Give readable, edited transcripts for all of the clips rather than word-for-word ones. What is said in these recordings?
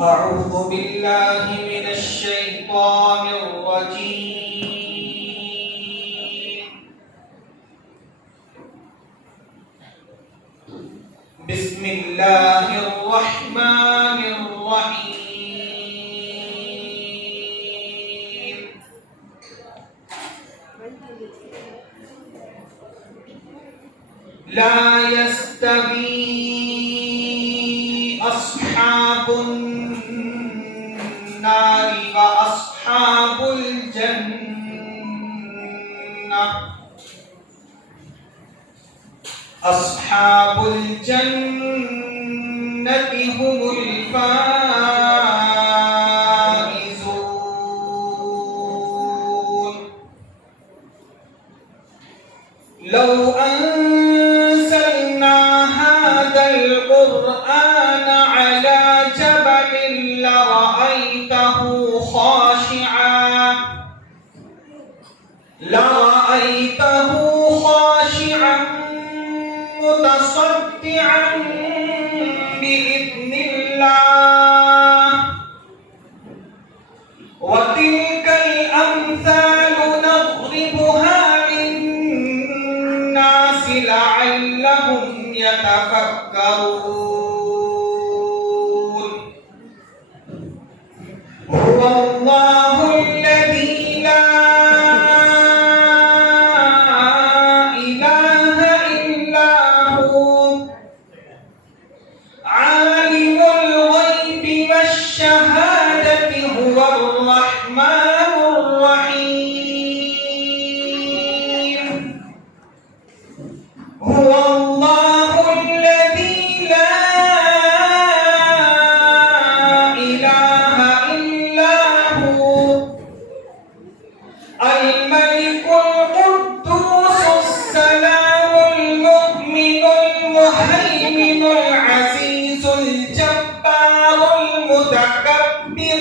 أعوذ بالله من الشيطان الرجيم. بسم الله الرحمن الرحيم. لا يستوي أصحاب النار وأصحاب الجنة. أصحاب الجنة هم الفائزون. لو أنزلنا هذا القرآن على جبل لرأيته خاشعا متصدعا بإذن الله. وتلك الأمثال نضربها للناس لعلهم يتفكرون. هو الله الذي لا إله إلا هو عالم الغيب والشهادة هو الرحمن الرحيم. هو الله الذي لا إله إلا هو الملك القدوس السلام المؤمن المهيمن العزيز الجبار المتكبر.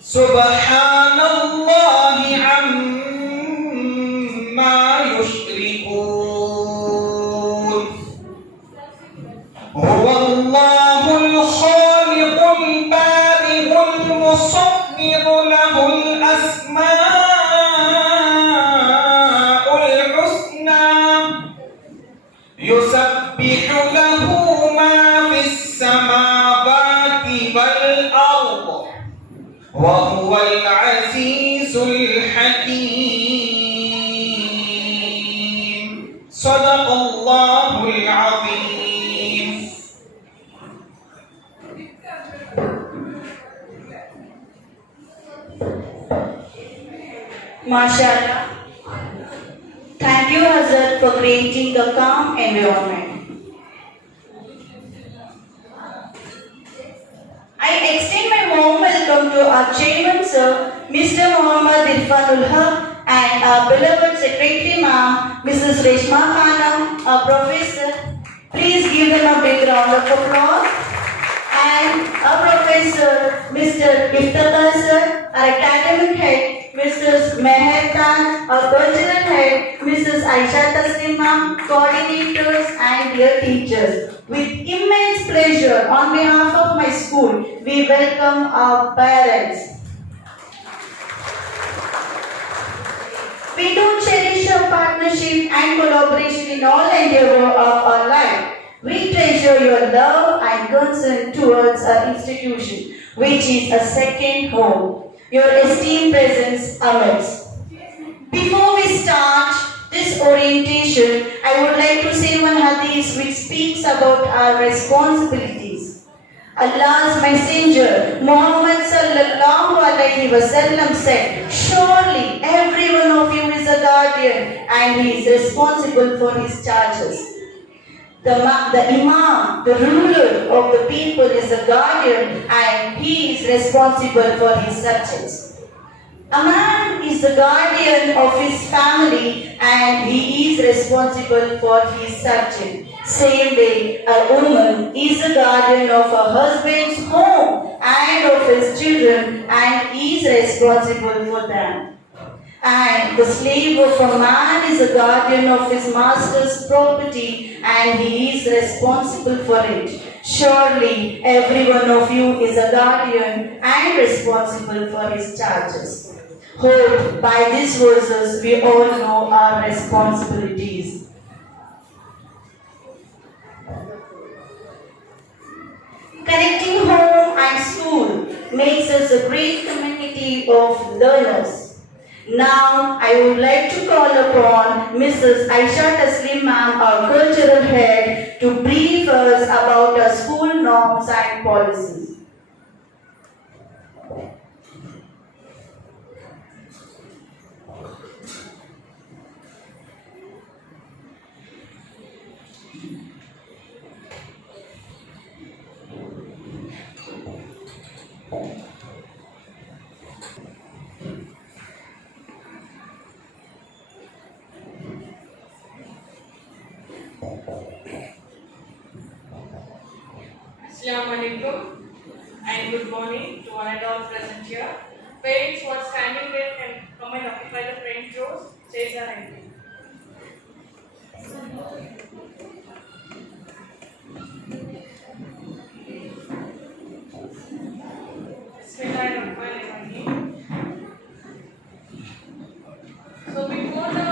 سبحان الله عما يشركون. هو الله الخالق البارئ المصور له الأسماء الحسنى يسبح له ما في السماوات والأرض وهو العزيز الحكيم. صدق الله العظيم. MashaAllah. Thank you, Hazrat, for creating a calm environment. I extend my warm welcome to our chairman, sir, Mr. Muhammad Irfanul Haq, and our beloved secretary, ma'am, Mrs. Reshma Khanam, our professor. Please give them a big round of applause. And our professor, Mr. Iftakhar sir, our academic head, Mrs. Meher Khan, our cultural head, Mrs. Aisha Taslim ma'am, coordinators and dear teachers. With immense pleasure, on behalf of my school, we welcome our parents. We do cherish our partnership and collaboration in all endeavor of our life. We treasure your love and concern towards our institution, which is a second home. Your esteemed presence amidst. Before we start this orientation, I would like to say one hadith which speaks about our responsibilities. Allah's messenger Muhammad sallallahu alaihi wasallam said, "Surely every one of you is a guardian and he is responsible for his charges." The imam, the ruler of the people, is a guardian and he is responsible for his subjects. A man is the guardian of his family and he is responsible for his subject. Same way, a woman is the guardian of her husband's home and of his children and is responsible for them. And the slave of a man is a guardian of his master's property and he is responsible for it. Surely every one of you is a guardian and responsible for his charges. Hope by these verses we all know our responsibilities. Connecting home and school makes us a great community of learners. Now, I would like to call upon Mrs. Aisha Taslim ma'am, our cultural head, to brief us about our school norms and policies. Assalamu alaikum and good morning to one and all present here. Parents who are standing there can come and occupy the front rows. Chairs are empty. Bismillahirrahmanirrahim. So before the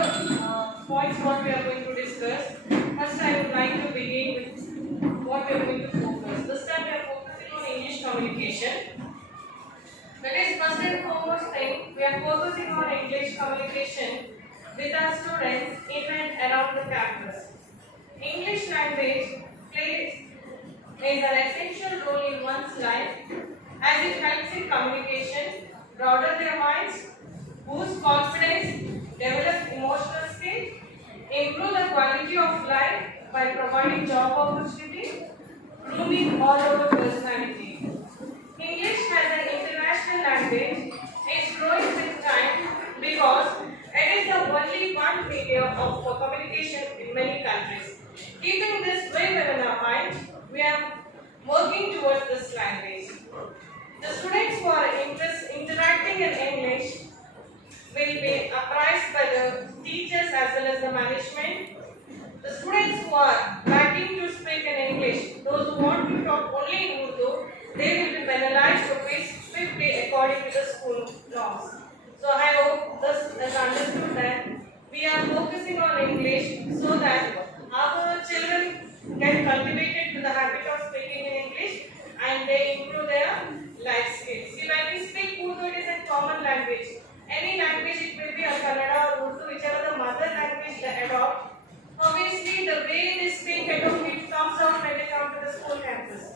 points what we are going to discuss, first I would like to begin with what we are going to focus. This time we are focusing on English communication. That is first and foremost thing, we are focusing on English communication with our students in and around the campus. English language plays an essential role in one's life as it helps in communication, broaden their minds, boost confidence, develop emotional skills, improve the quality of life by providing job opportunity, grooming all over personality. English as an international language is growing with time because it is the only one medium of communication in many countries. Keeping this very well in our mind, we are working towards this language. The students who are interacting in English will be apprised by the teachers as well as the management. The students who are lacking to speak in English, those who want to talk only in Urdu, they will be penalized rupees 50 according to the school norms. So I hope this is understood that we are focusing on English so that our children get cultivated to the habit of speaking in English and they improve their life skills. See, when we speak Urdu, it is a common language. Any language, it may be a Kannada or Urdu, whichever the mother language they adopt. Obviously, the way they speak, it comes out when they come to the school campus.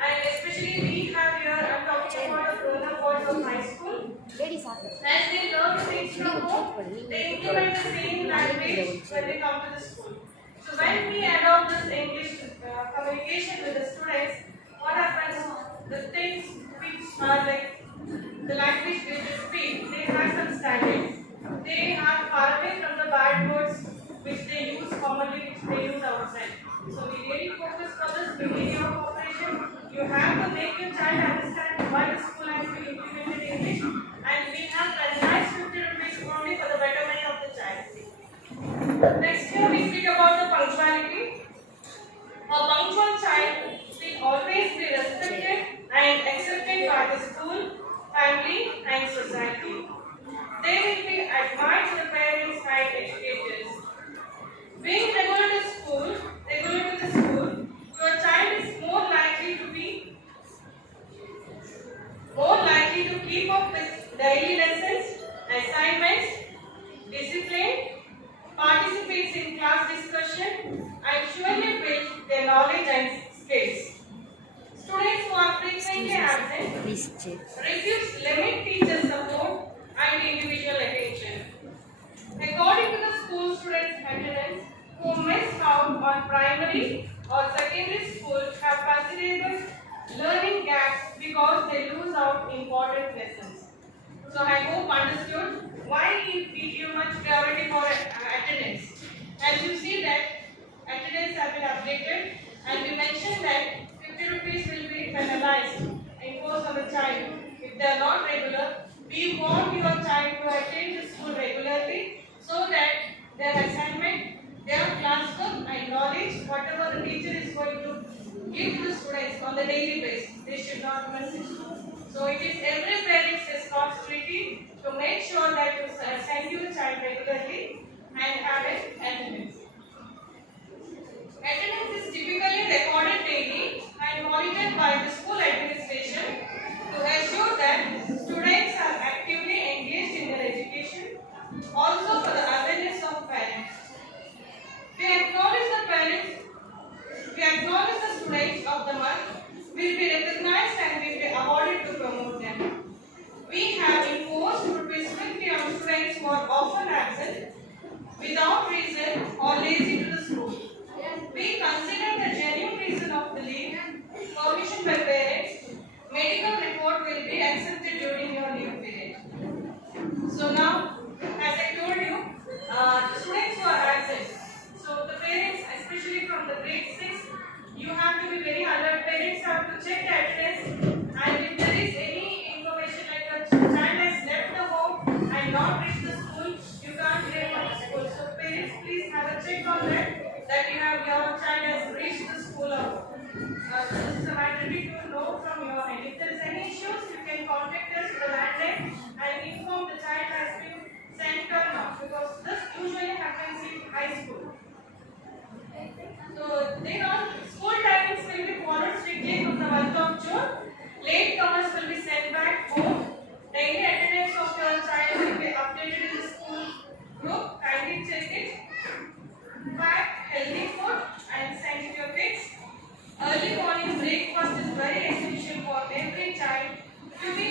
And especially we have here, I'm talking about the grown-up boys of high school. As they learn things from home, they implement the same language when they come to the school. So when we adopt this English communication with the students, what happens? The things which are like the language they speak, they have some standards. They are far away from the bad words which they use commonly, which they use outside. So we really focus on this behavior of operation. You have to make your child understand why the school has been implemented English, and we have penalized 50 rupees only for the betterment of the child. Next here we speak about the punctuality. A punctual child will always be respected and accepted by the school, family and society. They will be admired by the parents and educators. Being regular to the school, your child is more likely to keep up with daily lessons, assignments, discipline, participates in class discussion, and surely build their knowledge and skills. Students who are frequently absent receives limited teacher support and individual attention. According to the school students' attendance, who miss out on primary or secondary school have considerable learning gaps because they lose out important lessons. So I hope understood why we give much priority for attendance. As you see that attendance have been updated and we mentioned that 50 rupees will be penalized imposed on the child if they are not regular. We want your child to attend the school regularly so that their assignment, their classwork and knowledge, whatever the teacher is going to give to the students on the daily basis. They should not miss it. So it is every parent's responsibility to make sure that you send your child regularly and have an attendance. Attendance is typically recorded daily and monitored by the school administration to ensure that students are actively engaged in their education. Also for the awareness of parents. We acknowledge the parents, we acknowledge the students of the month will be recognized and will be awarded to promote them. We have imposed rupees 50 on students who are often absent without reason or lazy to the school. We consider the genuine reason of the leave, permission by parents, medical report will be accepted during your leave period. So now, as I told you, the students who are absent, so the parents, especially from the grade 6, you have to be very alert. Parents have to check the attendance, and if there is any information like a child has left the home and not reached the school, you can't blame on the school. So parents, please have a check on that you have your child has reached the school or home. So this is a mandatory to know from your end. If there is any issues, you can contact us to the landline and inform the child has been sent or not, because this usually happens in high school. So then on school timings will be followed strictly from the month of June. Late comers will be sent back home. Daily attendance of your child will be updated in the school group. Kindly check it. Pack healthy food and send it to your kids. Early morning breakfast is very essential for every child to be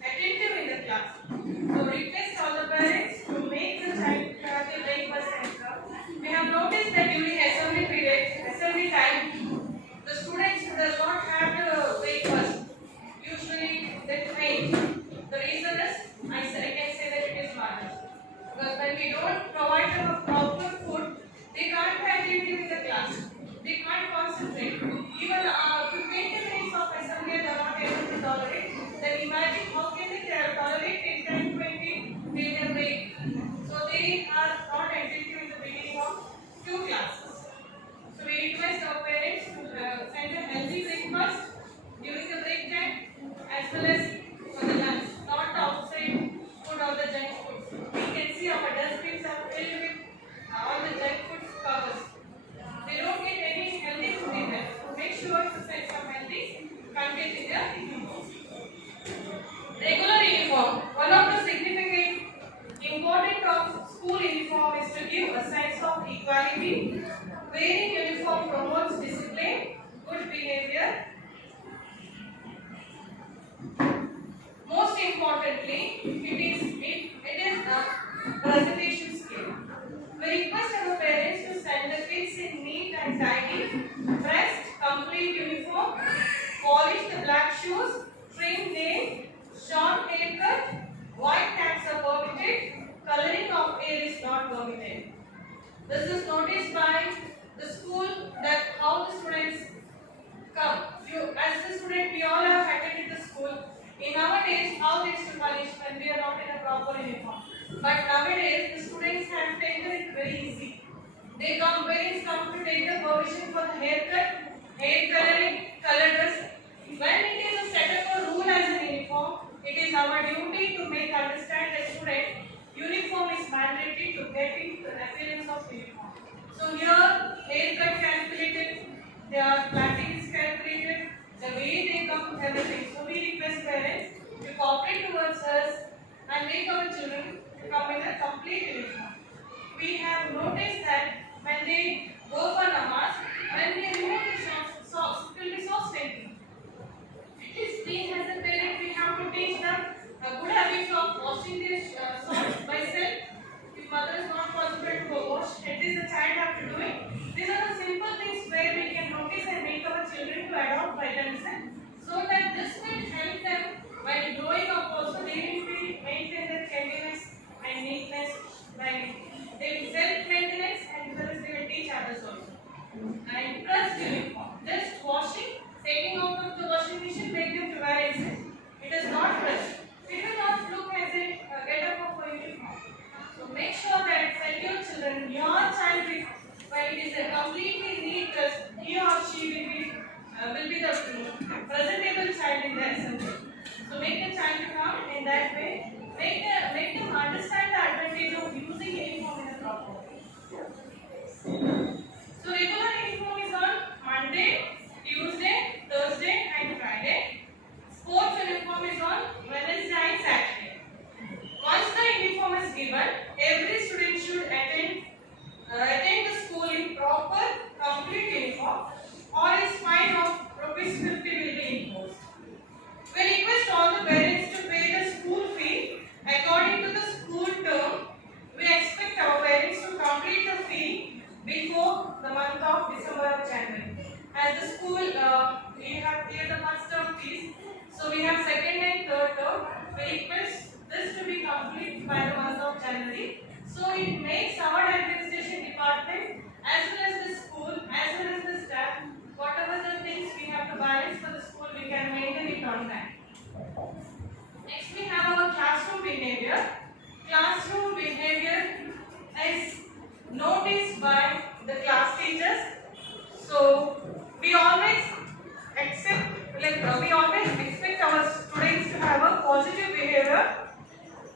attentive in the class. So request all the parents to make the child have the breakfast and come. We have noticed that during assembly period, assembly time, the students who does not have the breakfast, usually they faint. The reason is, I can say that it is manners. Because when we don't provide them a proper food, they can't be attentive in the class. They can't concentrate. Even 15 minutes of assembly they are not able to tolerate. Then imagine how can they tolerate 10, 20 till their break. So they are not attentive in the beginning of 2 classes. So we request our parents to send a healthy breakfast during the break time as well as for the lunch. Not the outside food or the junk food. We can see our dustbins are filled with all the junk food covers. They don't get any healthy food in them. So make sure to send some healthy content in their uniform. Regular uniform. One of the significant importance of school uniform is to give a sense of equality. Wearing uniform promotes discipline, good behavior. Most importantly, it is a presentation skill. We request our parents to send the kids in neat and tidy, dressed, complete uniform, polish the black shoes, trim nail, short haircut, white caps are permitted, coloring of hair is not permitted. This is noticed by the school that how the students come. As a student, we all have attended the school. In our days, how they used to punish when we are not in a proper uniform. But nowadays, the students have taken it very easy. Parents come to take the permission for the haircut, hair coloring, color dress. When it is a set up a rule as an uniform, it is our duty to make understand the student uniform is mandatory to get into the appearance of uniform. So here, haircut calculated, their plaiting is calculated, the way they come, everything. So we request parents to cooperate towards us and make our children to come in a complete uniform. We have noticed that when they go for namaz, when they remove the socks, it will be so stinky. It is being as a parent, we have to teach them a good habit of washing their socks by self. If mother is not possible to go wash, at least the child have to do it. These are the simple things where we can notice and make our children to adopt by themselves, so that this will help them while growing up also. They will be maintain their cleanliness and neatness by their self maintenance and the So regular uniform is on Monday, Tuesday, Thursday and Friday. Sports uniform is on Wednesday and Saturday. Once the uniform is given, every student should attend the school in proper, complete uniform, or else fine of rupees 50 will be imposed. We request all the parents to pay the school fee according to the school term. We expect our parents to complete the fee before the month of December or January. As the school, we have cleared the first term fees, so we have second and third term. We request this to be complete by the month of January. So it makes our administration department as well as the school as well as the staff, whatever the things we have to balance for the school, we can maintain it on time. Next we have our classroom behavior. Classroom behavior is noticed by the class teachers. So we always expect our students to have a positive behavior,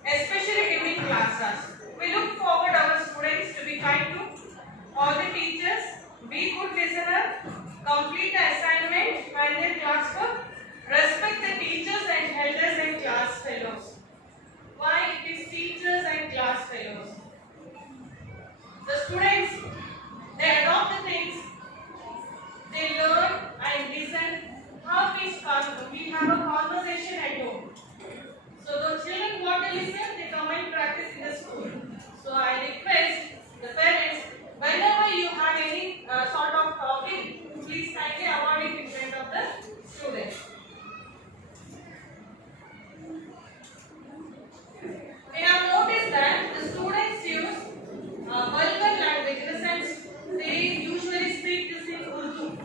especially during classes. We look forward our students to be kind to all the teachers, be good listener, complete the assignment and their classwork, respect the teachers and elders and class fellows. Why it is teachers and class fellows? The students, they adopt the things, they learn and listen. How we have a conversation at home. So the children want to listen, they come and practice in the school. So I request the parents, whenever you have any sort of talking, please kindly avoid it in front of the students. We have noticed that the students use vulgar language in the sense they usually speak this in Urdu.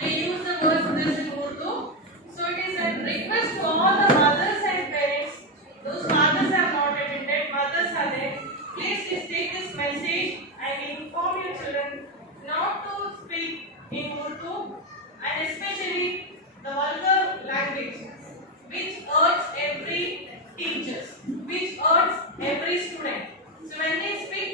They use the words this in Urdu. So it is a request to all the mothers and parents. Those fathers have not attended, mothers are there. Please take this message and inform your children not to speak in Urdu and especially the vulgar language which hurts every teacher, which hurts every student. So when they speak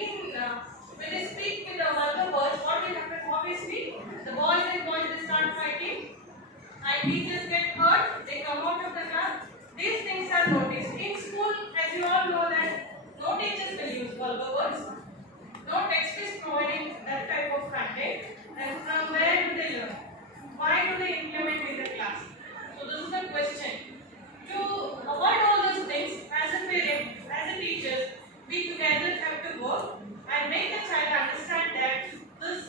with the vulgar words, what will happen? Obviously, the boys and boys they start fighting and teachers get hurt, they come out of the class. These things are noticed. In school, as you all know that no teachers will use vulgar words. No text is providing that type of content. And from where do they learn? Why do they implement in the class? So this is the question. To avoid all those things, as a parent, as a teacher, we together have to work and make the child understand that this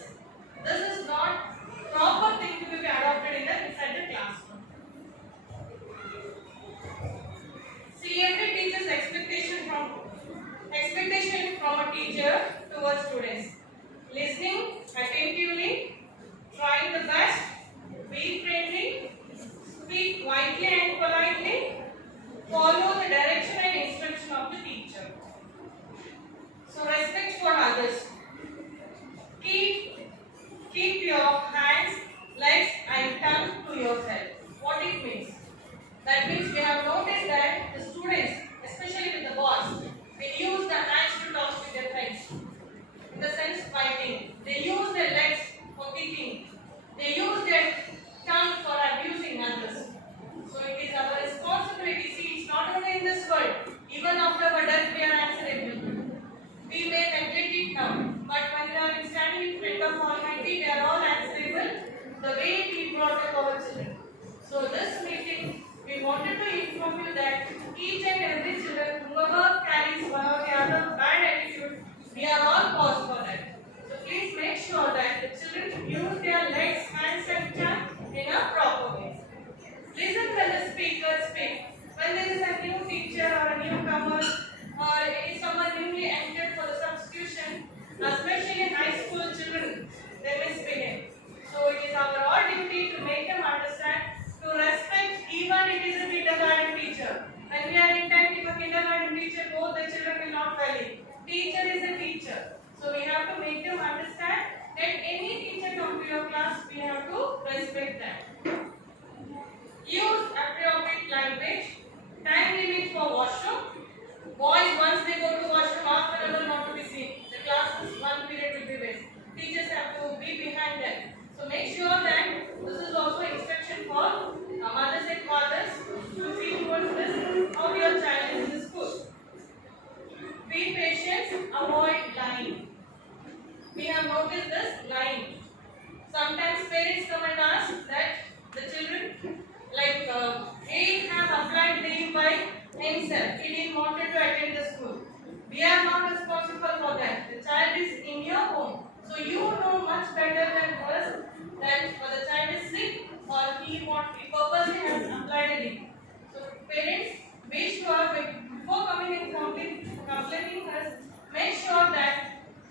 is not proper thing to be adopted inside the classroom. See, every teacher's expectation from a teacher towards students. Listening attentively, trying the best, be friendly, speak quietly and politely, follow the direction and instruction of the teacher. So respect for others. Keep your hands, legs and tongue to yourself. What it means? That means we have noticed that the students, especially with the boys, they use the hands to talk with their friends. In the sense fighting. They use their legs for kicking. They use their tongue for abusing others. So it is our responsibility. See, it's not only in this world. Even after our death, we are answerable. We may neglect it now, but when we are standing in front of Almighty, we are all answerable the way we brought up our children. So this meeting, we wanted to inform you that each and every children, whoever carries one or the other bad attitude, we are all cause for that. So please make sure that the children use their legs, hands and tongue in a proper way. Listen when the speakers speak. When there is a new teacher or a newcomer or someone newly entered for the substitution, especially high school children, they misbehave. So it is our all duty to make them understand, to respect even it is a kindergarten teacher. When we are in time, if a kindergarten teacher goes, the children will not value. Teacher is a teacher. So we is this? 9. Sometimes parents come and ask that the children, like he have applied leave by himself. He didn't wanted to attend the school. We are not responsible for that. The child is in your home. So you know much better than us that whether the child is sick or he purposely has applied a leave. So parents, be sure before coming in complaining us, make sure that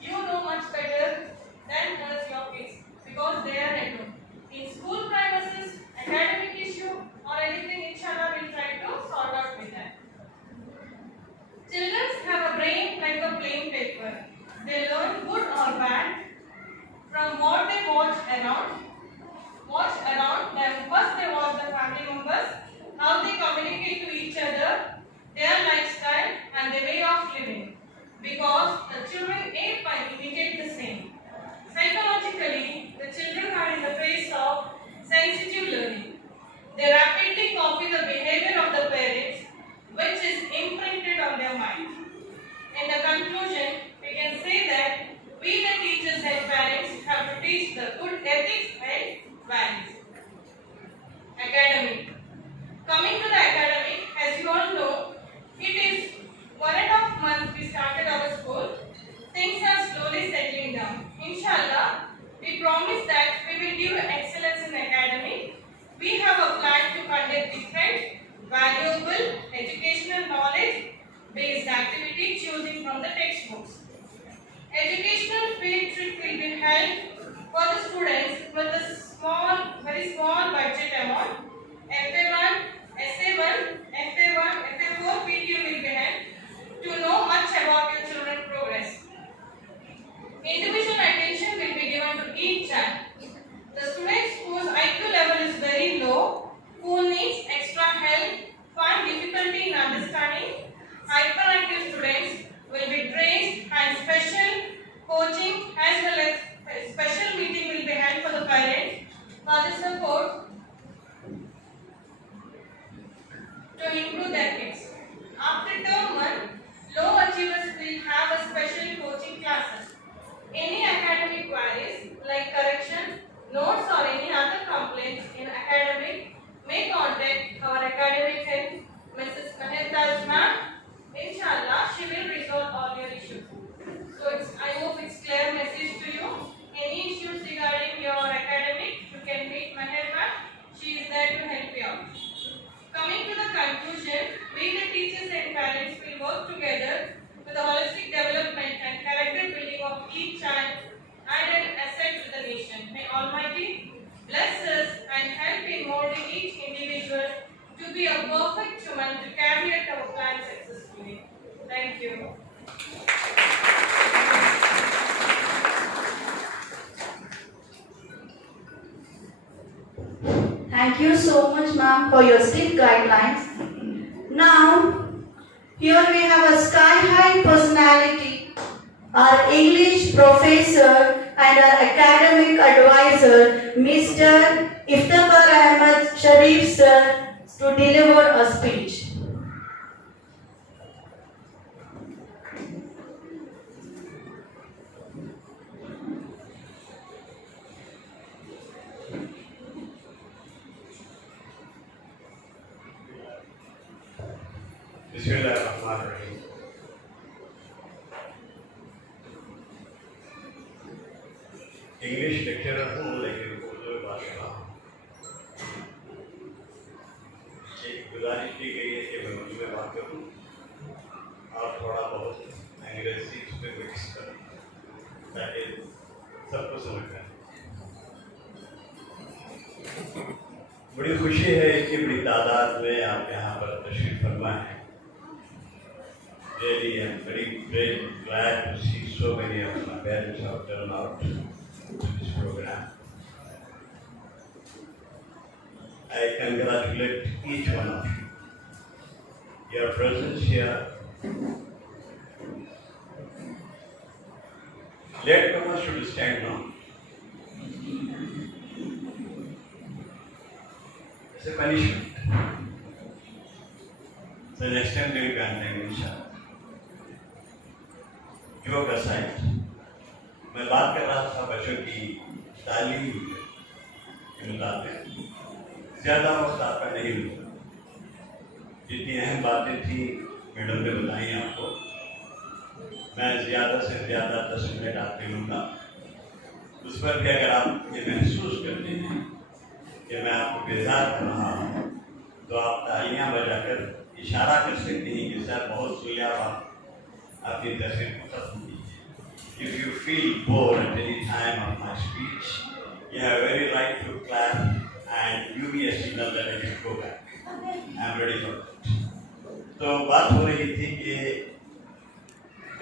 you know much better than us your kids because they are at home. In school premises, academic issue or anything, inshallah, we'll try to sort out with that. Children have a brain like a plain paper. They learn good or bad from what they watch around them. First they watch the family members, how they communicate to each other, their lifestyle and their way of living. Because the children ape and imitate the same. Psychologically, the children are in the phase of sensitive learning. They rapidly copy the behavior of the parents, which is imprinted on their mind. In the conclusion, we can say that we the teachers and parents have to teach the good ethics and values. Academic. Coming to the academic, as you all know, it is 1.5 months we started our school. Things are slowly settling down. Inshallah, we promise that we will give excellence in academic. We have a plan to conduct different, valuable, educational knowledge-based activities choosing from the textbooks. Educational field trip will be held for the students with a very small budget amount. FA1, SA1, FA1, FA4 PTU will be held to know much about your children's progress. Individual attention will be given to each child. The students whose IQ level is very low, who needs extra help, find difficulty in understanding, hyperactive students will be trained and special coaching as well as special meeting will be held for the parents for the support to improve their kids. After term 1, low achievers will have a special coaching classes. Any academic queries like correction, notes or any other complaints in academic may contact our academic head, Mrs. Meher ma'am. Inshallah, she will resolve all your issues. So I hope it's clear message to you. Any issues regarding your academic, you can meet Meher ma'am. She is there to help you out. Coming to the conclusion, we the teachers and parents will work together to the holistic development and character building of each child and an asset to the nation. May Almighty bless us and help in molding each individual to be a perfect human to carry out our plan successfully. Thank you. Thank you so much, ma'am, for your strict guidelines. Now, here we have a sky-high personality, our English professor and our academic advisor, Mr. Iftikhar Ahmed Sharif sir, to deliver a speech. Bismillahirrahmanirrahim. English lecturer हूँ लेकिन उर्दू में बात कर रहा हूँ। एक गुजारिश की गई है कि मैं उर्दू में बात करूँ और थोड़ा बहुत अंग्रेजी उसमें मिक्स करूँ ताकि सबको समझ में आए। बड़ी खुशी है कि बड़ी तादाद में आप यहाँ पर तशरीफ फरमा है। Really, I'm very glad to see so many of my parents have turned out to this program. I congratulate each one of you. Your presence here. Latecomers should stand now. It's a punishment. So next time they will be answering inshallah. Joke aside, मैं बात कर रहा था बच्चों की तालीम के मुताबिक ज़्यादा वक्त आपका नहीं मिलता। जितनी अहम बातें थी मैडम ने बताई आपको, मैं ज़्यादा से ज़्यादा 10 मिनट आपके लूँगा। उस पर भी अगर आप ये महसूस करते हैं कि मैं आपको बेजार कर रहा हूँ, तो आप तालियां बजाकर इशारा कर सकते हैं कि सर बहुत सुलझा आपकी तस्वीर को खत्म कीजिए। If you feel bored at any time of my speech, you have every right to clap and give me a signal that I can go back. I am ready for that. तो बात हो रही थी कि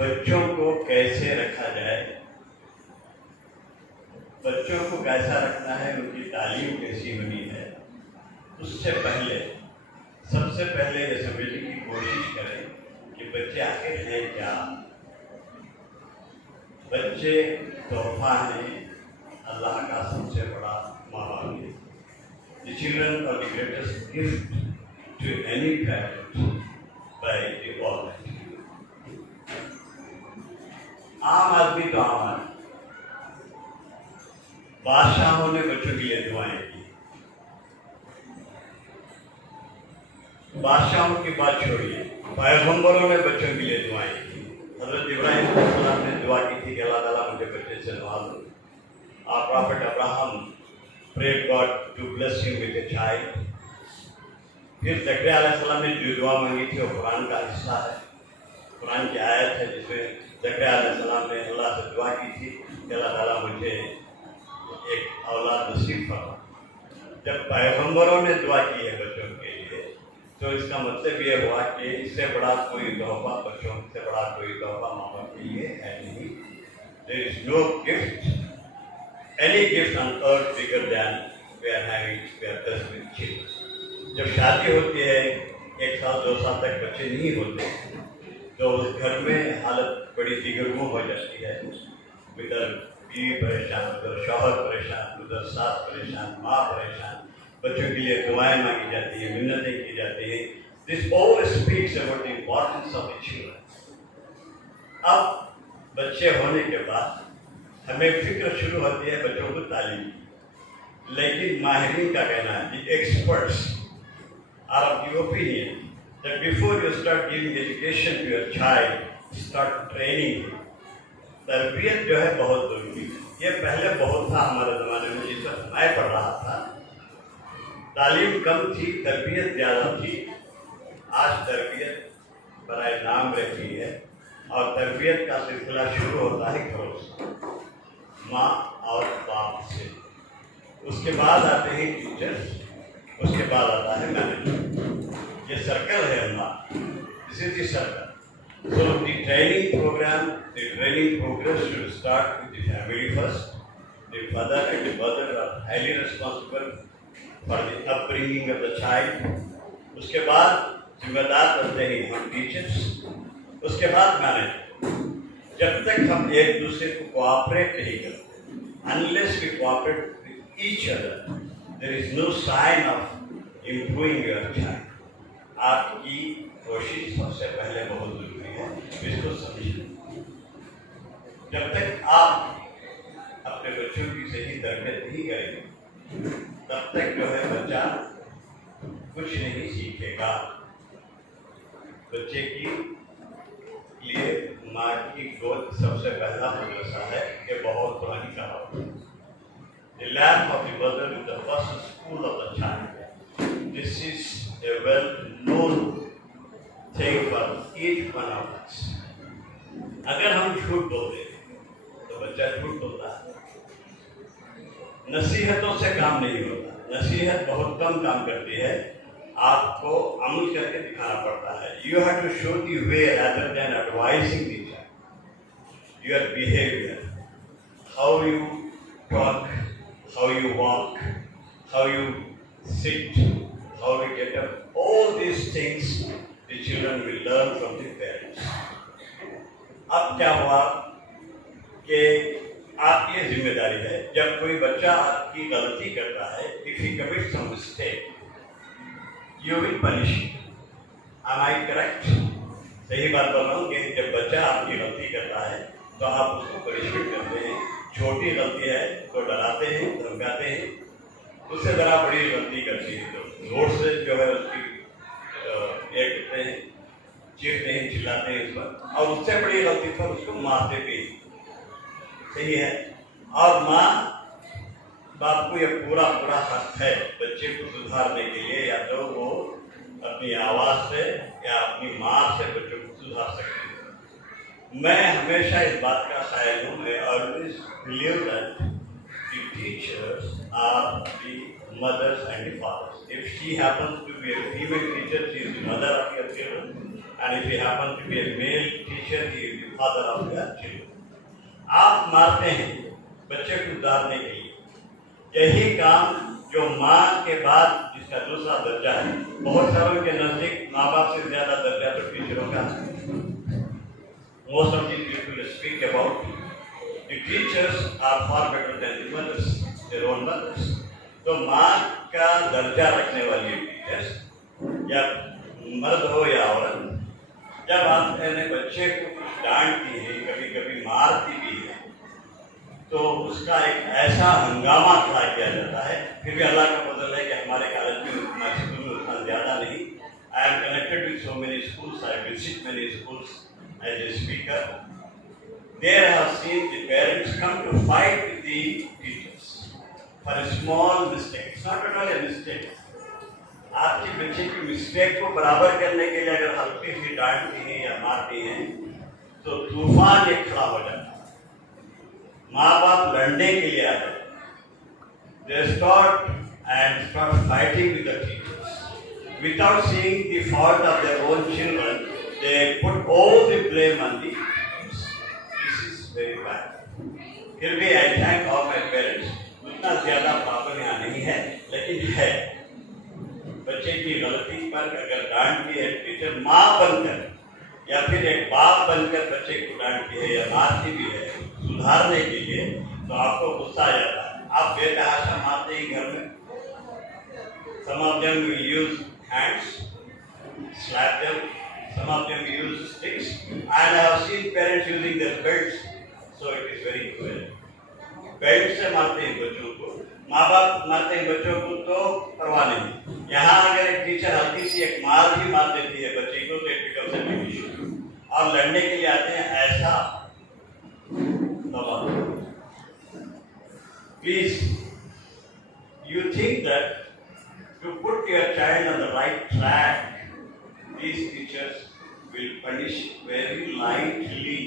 बच्चों को कैसे रखा जाए, बच्चों को कैसा रखना है, उनकी तालीम कैसी होनी है। उससे पहले सबसे पहले ये समझने की कोशिश करें कि बच्चे आखिर हैं क्या। बच्चे तोहफा हैं, अल्लाह का सबसे बड़ा माल है। The children are the greatest gift to any parent by the Almighty. आम आदमी तो आम आदमी, बादशाहों ने बच्चों के लिए दुआएं की। बादशाहों की बात छोड़िए, पैगंबरों ने बच्चों के लिए दुआएं की। हज़रत इब्राहीम अलैहिस्सलाम ने दुआ की थी कि अल्लाह ताला मुझे बच्चे से नवाज़ो। Prophet Abraham prayed God to bless him with a child. फिर ज़करिया अलैहिस्सलाम ने जो दुआ मांगी थी वो कुरान का हिस्सा है, कुरान की आयत है जिसमें ज़करिया अलैहिस्सलाम ने अल्लाह से दुआ की थी कि अल्लाह ताला मुझे एक औलाद नसीब फरमा। जब पैगंबरों ने दुआ की है बच्चों के लिए, तो इसका मतलब ये हुआ कि इससे बड़ा कोई तोहफा बच्चों से बड़ा कोई तोहफा माँ बाप के लिए है नहीं। There is no gift, any gift on earth bigger than we are blessed with children. जब शादी होती है, 1 साल 2 साल तक बच्चे नहीं होते, तो उस घर में हालत बड़ी दिगरगुम हो जाती है। इधर बीवी परेशान, उधर शौहर परेशान, उधर सास परेशान, माँ परेशान, बच्चों के लिए दुआएं मांगी जाती है, मिन्नतें की जाती है। This all speaks about the importance of the children. अब बच्चे होने के बाद हमें फिक्र शुरू होती है बच्चों को तालीम, लेकिन माहिरीन का कहना है, the experts are of the opinion that before you start giving education to your child, start training him. तरबियत जो है बहुत जरूरी है। ये पहले बहुत था हमारे ज़माने में, जिस वक्त मैं पढ़ रहा था तालीम कम थी, तरबियत ज़्यादा थी। आज तरबियत बराए नाम रहती है, और तरबियत का सिलसिला शुरू होता है घरों से, माँ और बाप से। उसके बाद आते हैं टीचर्स, उसके बाद आता है मैनेजर। ये सर्कल है हमारा, this is the circle. So the training program, the training progress should start with the family first. The father and the mother are highly responsible for the upbringing of the child. उसके बाद जिम्मेदार बनते हैं हम teachers, उसके बाद manager. जब तक हम एक दूसरे को कोऑपरेट नहीं करते, unless we cooperate with each other, there is no sign of improving your child. आपकी कोशिश सबसे पहले बहुत जरूरी है, इसको समझिए। जब तक आप अपने बच्चों की सही तरबियत नहीं करेंगे, तब तक जो है बच्चा कुछ नहीं सीखेगा। बच्चे की लिए माँ की गोद सबसे पहला मदरसा है, ये बहुत पुरानी कहावत है। The lap of the mother is the first school of the child. This is a well-known thing for each one of us. अगर हम झूठ बोलते तो बच्चा झूठ बोलता है। नसीहतों से काम नहीं होता, नसीहत बहुत कम काम करती है, आपको अमल करके दिखाना पड़ता है। You have to show the way rather than advising the child. Your behavior, how you talk, how you walk, how you sit, how you get up, all these things the children will learn from the parents. अब क्या हुआ कि आपकी ये जिम्मेदारी है, जब कोई बच्चा आपकी गलती करता है, if he commits some mistake, you will punish him. Am I correct? सही बात बोल रहा हूँ कि जब बच्चा आपकी गलती करता है तो आप उसको पनिशमेंट करते हैं, छोटी गलती है तो डराते हैं, धमकाते हैं, उससे ज़रा बड़ी गलती करती है तो जोर से जो है उसकी ये करते हैं, चीखते हैं, चिल्लाते हैं उस पर, और उससे बड़ी गलती पर उसको मारते भी। सही है। और माँ बाप को ये पूरा हक है बच्चे को सुधारने के लिए, या तो वो अपनी आवाज़ से या अपनी माँ से बच्चों को सुधार सकते हैं। मैं हमेशा इस बात का कायल हूँ, मैं always believe that the teachers are the mothers and the fathers. If she happens to be a female teacher, she is the mother of your children, and if he happens to be a male teacher, he is the father of your children. आप मारते हैं बच्चे को सुधारने के लिए, यही काम जो माँ के बाद जिसका दूसरा दर्जा है, बहुत सारों के नजदीक माँ बाप से ज्यादा दर्जा तो टीचरों का है। Most of these people speak about the teachers are far better than the mothers, their own mothers. तो माँ का दर्जा रखने वाली टीचर्स, या मर्द हो या औरत, जब आप अपने बच्चे को कुछ डांटती है, कभी कभी मारती भी है, तो उसका एक ऐसा हंगामा खड़ा किया जाता है। फिर भी अल्लाह का फजल है कि हमारे कॉलेज में उतना ज़्यादा नहीं। I am connected with so many schools, I visit many schools as a speaker. There I have seen the parents come to fight with the teachers for a small mistake. It's not at all a mistake. आपके बच्चे की mistake को बराबर करने के लिए अगर हल्की सी डांटती हैं या मारती हैं तो तूफान एक खड़ा हो जाता है। माँ बाप लड़ने के लिए आ जाते हैं। They start fighting with the teachers without seeing the fault of their own children. They put all the blame on the very bad. फिर भी I thank all my parents, उतना ज़्यादा प्रॉब्लम यहाँ नहीं है, लेकिन है। बच्चे की गलती पर अगर डांटती है टीचर, माँ बनकर या फिर एक बाप बनकर बच्चे को डांटती है या मारती भी है सुधारने के लिए, तो आपको गुस्सा आ जाता है। आप बेतहाशा मारते ही घर में। Some of them will use hands, slap them. Some of them use sticks, and I have seen parents using their belts. So it is very cruel. Belt से मारते हैं बच्चों को, माँ बाप मारते हैं बच्चों को तो परवाह नहीं। यहाँ अगर एक टीचर हल्की सी एक मार भी मार देती है बच्चे को तो it becomes a big issue. और लड़ने के लिए आते हैं ऐसा दबाव। Please, you think that to put your child on the right track, these teachers will punish very lightly.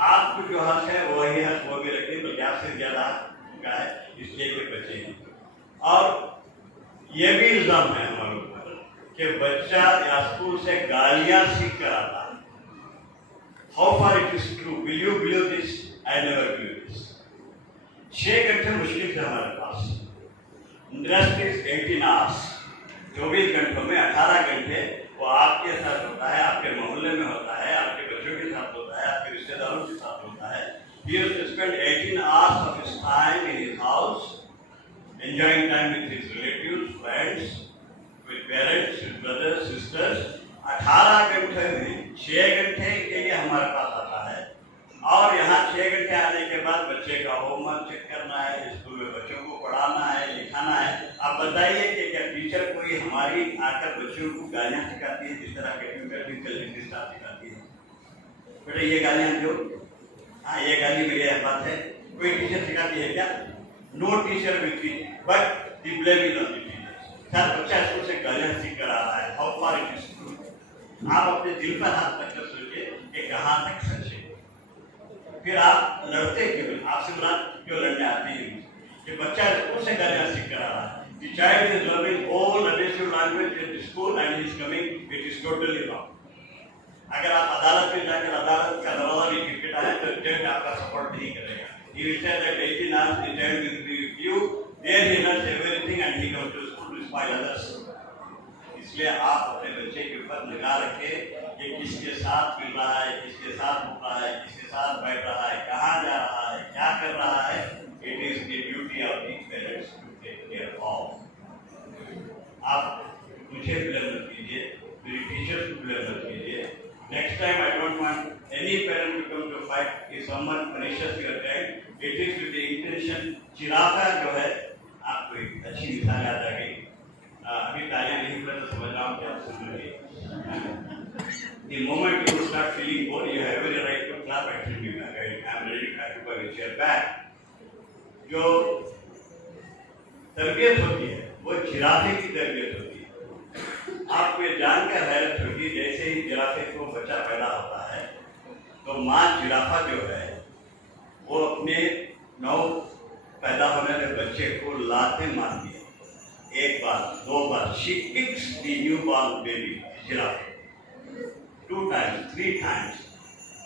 आपको जो हक है वही हक वो भी रखें, बल्कि आपसे ज्यादा का है, इसलिए के बच्चे हैं। और ये भी इल्जाम है हमारे ऊपर कि बच्चा या स्कूल से गालियां सीख कर आता है। How far it is true? Will you believe this? I never believe this. 6 घंटे मुश्किल से हमारे पास, इंडस्ट्री 18 hours, 24 घंटों में 18 घंटे वो आपके साथ होता है, आपके मोहल्ले में होता है, आपके बच्चों के साथ होता है, आपके रिश्तेदारों के साथ होता है। He used to spend 18 hours of his time in his house, enjoying time with his relatives, friends, with parents, with brothers, sisters. 18 घंटे में 6 घंटे के लिए हमारे पास आता है, और यहाँ 6 घंटे आने के बाद बच्चे का होमवर्क चेक करना है, स्कूल में बच्चों को पढ़ाना है, लिखाना है। आप बताइए कि क्या टीचर कोई हमारी आकर बच्चों को गालियाँ सिखाती है जिस तरह के ट्यूटर भी सिखाती है? बेटा ये गालियाँ जो, हाँ ये गाली मेरी बात है, कोई टीचर सिखाती है क्या? No teacher will teach, but the blame is on the teacher. Sir बच्चा स्कूल से गालियाँ सीख कर आ रहा है, how far it is true? आप अपने दिल पर हाथ रखकर सोचिए कि कहाँ तक सच है। फिर आप लड़ते क्यों? आपसे बुरा क्यों लड़ने आती है कि बच्चा स्कूल से गालियाँ सीख कर आ रहा है? The child is learning all abusive language in the school and he is coming, it is totally wrong. अगर आप अदालत में जाकर अदालत का दरवाजा भी खटखटाएं है तो जज आपका सपोर्ट नहीं करेगा। He will say that 18 hours the child will be with you, there he learns everything and he comes to school to spoil others. इसलिए आप अपने बच्चे के ऊपर निगाह रखें कि किसके साथ मिल रहा है, किसके साथ उठ रहा है, किसके साथ बैठ रहा है, कहाँ जा रहा है, क्या कर रहा है। It is the duty of the parents to take care of. आप मुझे ब्लेम मत कीजिए, मेरी टीचर्स को ब्लेम मत कीजिए। Next time I don't want any parent to come to fight if someone punishes your child. Intention जिराफा जो है, आपको एक अच्छी मिसाल याद आ गई। अभी तालियां नहीं पड़ तो समझ रहा हूँ कि आप सुन रहे हैं। The moment you start feeling bored, you have every right to clap and me back. I'm ready to occupy your chair back. जो तरबियत होती है वो जिराफे की तरबियत होती है। आपको ये जानकर हैरत होगी, जैसे ही जिराफे को बच्चा पैदा होता है तो माँ जिराफा जो है वो अपने नौ पैदा होने वाले बच्चे को लाते मारती है। एक बार, दो बार, she kicks the newborn baby giraffe 2 times, 3 times.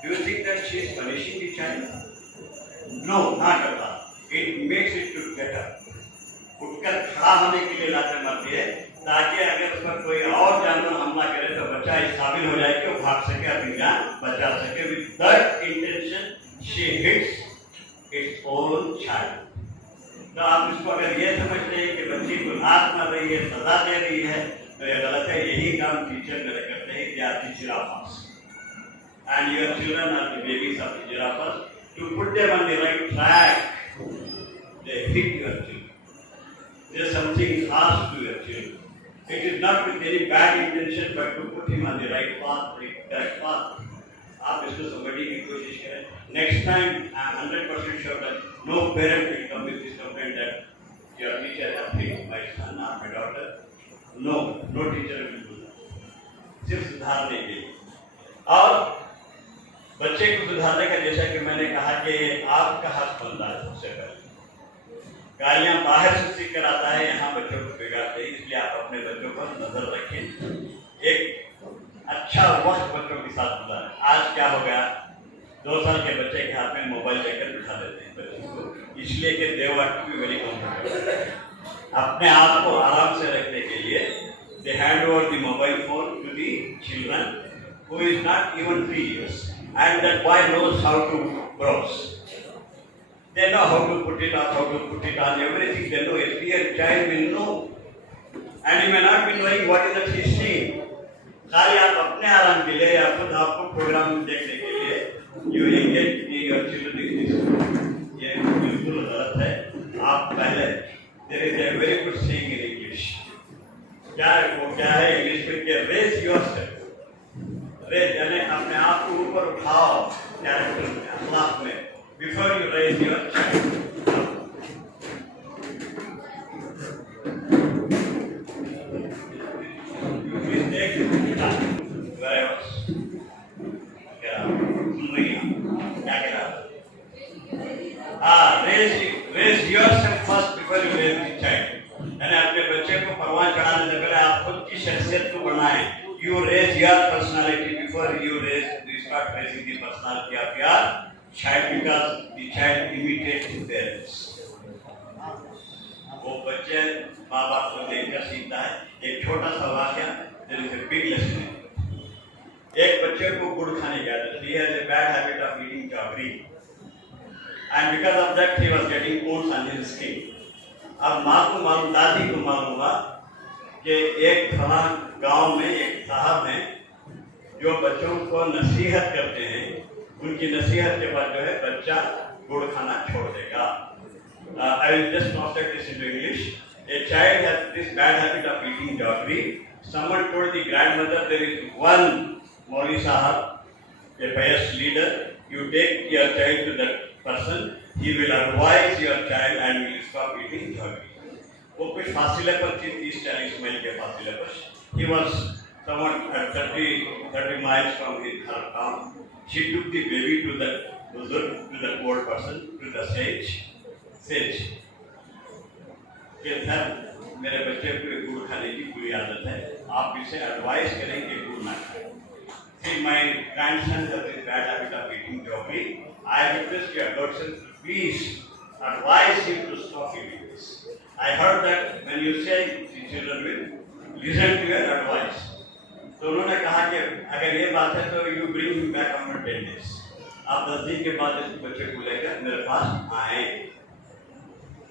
Do you think that she is punishing the child? No, not at all. It makes it to get up. उठकर खड़ा होने के लिए लाते मारती है, ताकि अगर उस पर कोई और जानवर हमला करे तो बच्चा इस काबिल हो जाए कि वो भाग सके, अपनी जान बचा सके। With that intention, she hits its own child. तो आप इसको अगर ये समझते हैं कि बच्ची को लात मार रही है, सजा दे रही है, तो ये गलत है। यही काम टीचर मेरे करते हैं कि आप जिराफास and your children are the babies of the giraffes. To put them on the right track, they hit your children. There is something harsh to your children. It is not with any bad intention, but to put him on the right path, the correct path. आप इसको समझने की कोशिश करें। Next time, I am 100% sure that no parent will come with this complaint that your teacher has hit my son or my daughter. No teacher will do that. सिर्फ सुधारने के लिए। और बच्चे को सुधारने का, जैसा कि मैंने कहा कि आपका हक बनता है सबसे पहले। गालियां बाहर से सीख कर आता है, यहाँ बच्चों को बिगाड़ते हैं, इसलिए आप अपने बच्चों पर नजर रखें। एक अच्छा वक्त बच्चों के साथ गुजारें। आज क्या हो गया, 2 साल के बच्चे के हाथ में मोबाइल लेकर बिठा देते हैं बच्चे को, इसलिए कि they want to be very comfortable. अपने आप को आराम से रखने के लिए they hand over the mobile phone to the children who is not even 3 years, and that boy knows how to browse. They know how to put it up, how to put it on, everything they know. A 3-year child will know, and he may not be knowing what is that he is seeing. खाली आप अपने आराम के लिए या खुद आपको programme देखने के लिए you engage your children in this. ये बिल्कुल गलत है। आप पहले, there is a very good saying in English. क्या है इंग्लिश में कि raise yourself. रेज यानी अपने आप को ऊपर उठाओ कैरेक्टर में, अखलाक में, before you raise your child. Raise yourself first before you raise the child. यानी अपने बच्चे को परवान चढ़ाने से पहले आप खुद की शख्सियत को बनाएं। You raise your personality before you start raising the personality of your child, because the child imitates his parents. वो बच्चे माँ बाप को देखकर सीखता है। एक छोटा सा वाक्या, there is a big lesson. एक बच्चे को गुड़ खाने की आदत, he has a bad habit of eating jaggery, and because of that he was getting oats on his skin. अब माँ को मालूम, दादी को मालूम हुआ कि एक फला गांव में एक साहब हैं जो बच्चों को नसीहत करते हैं, उनकी नसीहत के बाद जो है बच्चा गुड़ खाना छोड़ देगा। I will just translate this into English. A child has this bad habit of eating jaggery. Someone told the grandmother, there is one Mauli Sahab, a pious leader. You take your child to that person, he will advise your child and will stop eating jaggery. वो कुछ फासिले पर थी, 30-40 मील के फासिले पर। He was somewhat at 30 miles from his her town. She took the baby to the buzurg, to the old person, to the sage. कि sir मेरे बच्चे को गुड़ खाने की बुरी आदत है, आप इसे एडवाइस करें कि गुड़ ना खाएं। See, my grandson has this bad habit of eating jaggery. I request your daughter to please advise him to stop eating this. I heard that when you say the children will listen to your advice. तो उन्होंने कहा कि अगर ये बात है तो you bring him back after 10 days. आप 10 दिन के बाद इस बच्चे को लेकर मेरे पास आए।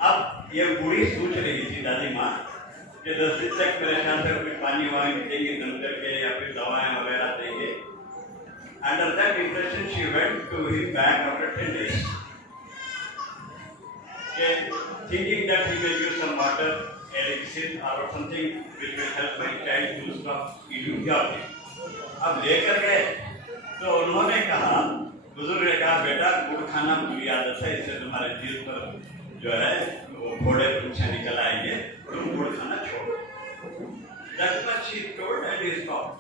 अब ये बूढ़ी सोच रही थी दादी माँ कि 10 दिन तक मेरे ख्याल से कुछ पानी वानी देंगे दम करके या फिर दवाएं वगैरह देंगे। Under that impression she went to him back after 10 days. thinking that he will use some water, elixir or something which will help my child to stop eating chocolate. अब लेकर गए तो उन्होंने कहा, बुजुर्ग ने कहा, बेटा गुड़ खाना बुरी आदत है, इससे तुम्हारे दिल पर जो है वो घोड़े पूछे निकल आएंगे, तुम गुड़ खाना छोड़ो. That much he told and he stopped.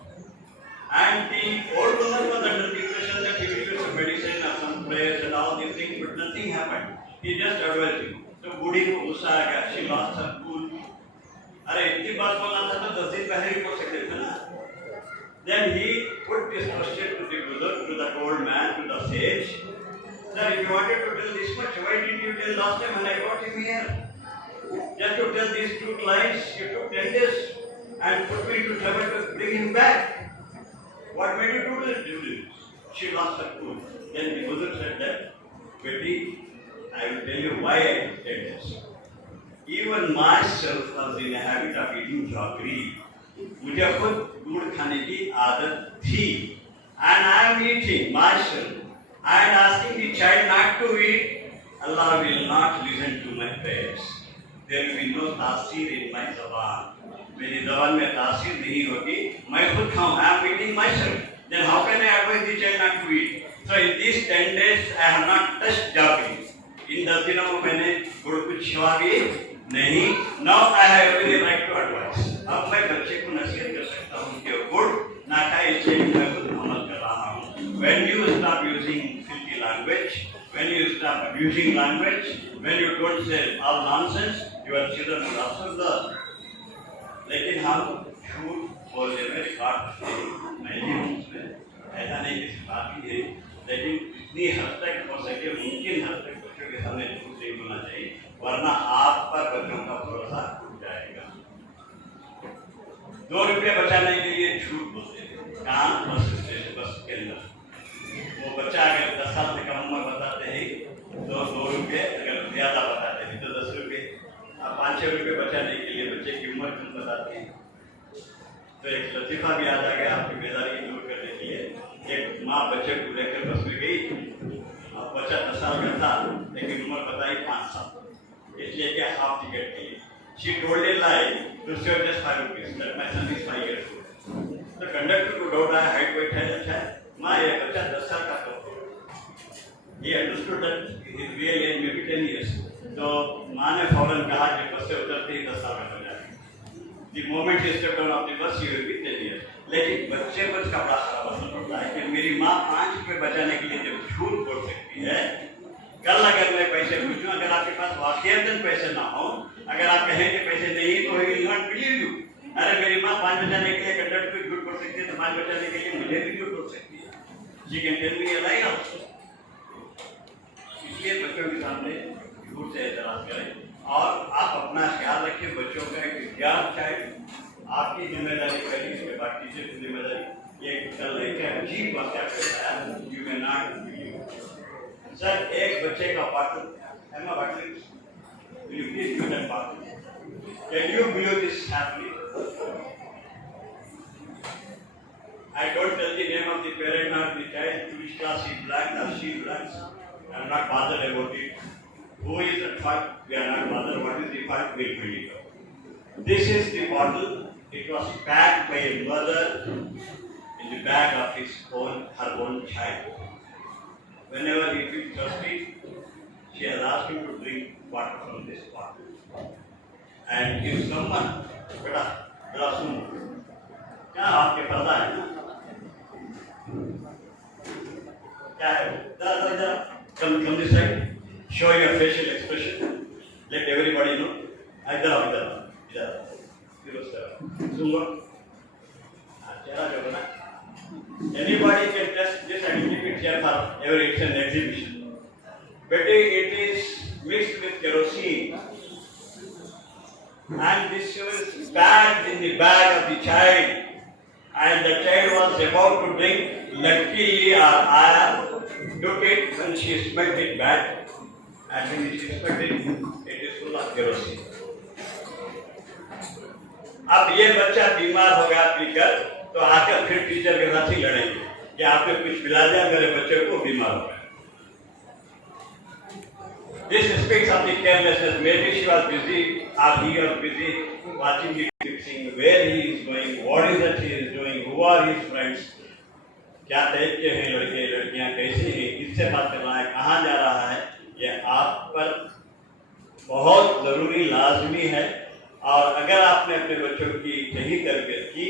And the old woman was under the impression that he will use some medicine or some prayers and all these things, but nothing happened. He just advised him. तो बूढ़ी को गुस्सा आ गया, she lost her cool. अरे इतनी बात बोलना था तो 10 दिन पहले ही बोल सकते थे ना. Then he put this question to the Buddha, to the old man, to the sage. Sir, if you wanted to tell this much, why didn't you tell last time when I brought him here? Just to tell these 2 lines, you took 10 days and put me to trouble to bring him back. What made you do this? She lost her cool. Then the Buddha said that, Betty, I will tell you why I did this. Even myself was in a habit of eating jaggery. मुझे खुद गुड़ खाने की आदत थी. And I am eating myself. I am asking the child not to eat. Allah will not listen to my prayers. There will be no तासीर in my ज़बान. मेरी ज़बान में तासीर नहीं होगी. मैं खुद खाऊं. I am eating myself. Then how can I advise the child not to eat? So in these 10 days I have not touched jaggery. इन 10 दिनों में मैंने गुड़ कुछ छुआ भी नहीं. Now I have every right to advise. अब मैं बच्चे को नसीहत कर सकता हूँ कि गुड़ ना खाए, इसलिए मैं खुद अमल कर रहा हूँ. When you stop using filthy language, when you stop abusing language, when you don't say all nonsense, your children will also learn. लेकिन हम झूठ बोलने में रिकॉर्ड नहीं हूँ उसमें, ऐसा नहीं किसी बात की है, लेकिन इतनी हद तक हो सके मुमकिन हद तक बच्चों के सामने झूठ नहीं बोलना चाहिए, वरना आप पर बच्चों का भरोसा टूट जाएगा. 2 रुपये बचाने के लिए झूठ बोलते हैं. कहाँ? बस स्टेशन, बस के अंदर. वो बच्चा अगर 10 साल से कम उम्र बताते हैं तो 2 रुपये, अगर ज्यादा बताते हैं तो 10 रुपये. अब 5-6 रुपये बचाने के लिए बच्चे की उम्र कम बताते हैं. तो एक लतीफा भी याद आ गया आपकी बेदारी दूर करने के लिए. एक माँ बच्चे को लेकर बस में गई. अब बच्चा 10 साल का था लेकिन उम्र बताई 5 साल, इसलिए कि हाफ टिकट के लिए. She told a lie to save just 5 rupees. That my son is 5 years old. The conductor को डाउट आया, हाइट वेट है अच्छा है. माँ ये बच्चा 10 साल का था. He understood that his real age may be 10 years. तो माँ ने फौरन कहा कि बस से उतरते ही 10 साल का हो जाएगा. The moment he stepped out of the bus, he will be 10 years. लेकिन बच्चे पर इसका बड़ा खराब असर पड़ता है कि मेरी माँ 5 रुपये बचाने के लिए जब झूठ बोल सकती है, कल अगर मैं पैसे पूछूं, अगर आपके पास वाकईतन पैसे ना हो, अगर आप कहें कि पैसे नहीं तो he will not believe you. अरे मेरी माँ 5 बचाने के लिए कंडक्टर को झूठ बोल सकती है, तो 5 बचाने के लिए मुझे भी झूठ बोल सकती है. She can tell me a lie also. इसलिए बच्चों के सामने झूठ से एतराज करें और आप अपना ख्याल रखें. बच्चों का एक ज्ञान चाहिए, आपकी जिम्मेदारी करें, इसके बाद टीचर की जिम्मेदारी. ये कल लेके अजीब बात क्या कहता है, you may not believe. Sir एक बच्चे का portal, Emma Butlin, will you please give that part? Can you believe this happening? I don't tell the name of the parent or the child to which class he belongs or she belongs. I am not bothered about it. Who is at fault? We are not bothered. What is the fault? We will find it out. This is the bottle. It was packed by a mother in the bag of her own child. Whenever he feels thirsty, she has asked him to drink water from this bottle. And if someone, beta सुन, क्या आपके पर्दा है ना? क्या है? जरा come this side. Show your facial expression. Let everybody know. इधर. सुनो. चेहरा जो बना. Anybody can test this and keep it here for every it's an exhibition. But it is mixed with kerosene. And this was packed in the bag of the child. And the child was about to drink. Luckily, I took it when she smelled it back. And when she smelled it, it is full of kerosene. अब ये बच्चा बीमार हो गया पीकर, तो आकर फिर टीचर के साथ ही लड़ेंगे कि आपने कुछ पिला दिया मेरे बच्चे को बीमार हो गया. this speaks of the carelessness. Maybe she was busy or he was busy watching the fixing, where he is going, what is that he is doing, who are his friends, क्या टाइप के हैं लड़के लड़कियां, कैसे हैं, किससे बात कर रहा है, कहाँ जा रहा है, ये आप पर बहुत ज़रूरी लाजमी है। और अगर आपने अपने बच्चों की सही तरबियत की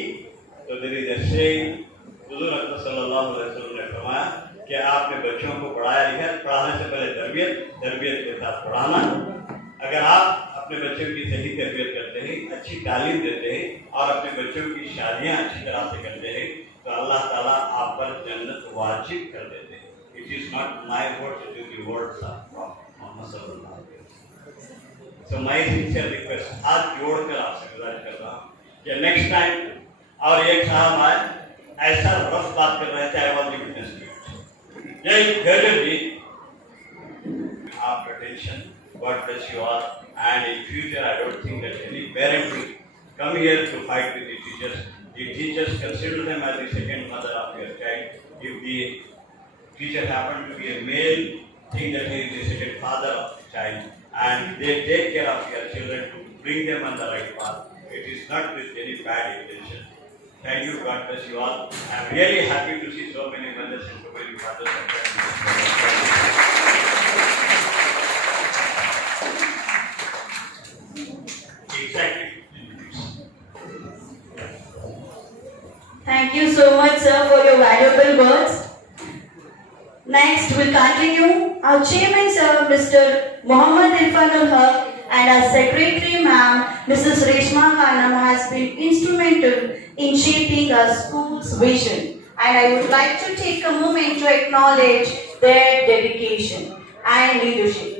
तो देयर इज अ सेइंग, हुजूर अकरम सल्लल्लाहु अलैहि वसल्लम ने फरमाया कि आपने बच्चों को पढ़ाया लिखा, पढ़ाने से पहले तरबियत के साथ पढ़ाना। अगर आप अपने बच्चों की सही तरबियत करते हैं, अच्छी तालीम देते हैं और अपने बच्चों की शादियाँ अच्छी तरह से करते हैं तो अल्लाह ताला आप पर जन्नत वाजिब कर देते हैं। It is not my words, it is the words of Muhammad सल्लल्लाहु अलैहि वसल्लम। सो माई सिंसियर रिक्वेस्ट, हाथ जोड़कर आपसे गुजारिश कर रहा हूँ कि नेक्स्ट टाइम और एक साहब आए ऐसा रफ बात कर रहे थे, I was the witness to it. यही गजब जी आपका tension, God bless you all, and in future I don't think that any parent will come here to fight with the teachers. The teachers consider them as the second mother of your child. If the teacher happen to be a male, think that he is the second father of the child, and they take care of your children to bring them on the right path. It is not with any bad intention. Thank you, God bless you all. I am really happy to see so many mothers and so many fathers and exactly. Thank you so much, sir, for your valuable words. Next, we'll continue. Our chairman, sir, Mr. Muhammad Irfanul Haq, and our secretary, ma'am, Mrs. Reshma Khanam, has been instrumental in shaping our school's vision. And I would like to take a moment to acknowledge their dedication and leadership.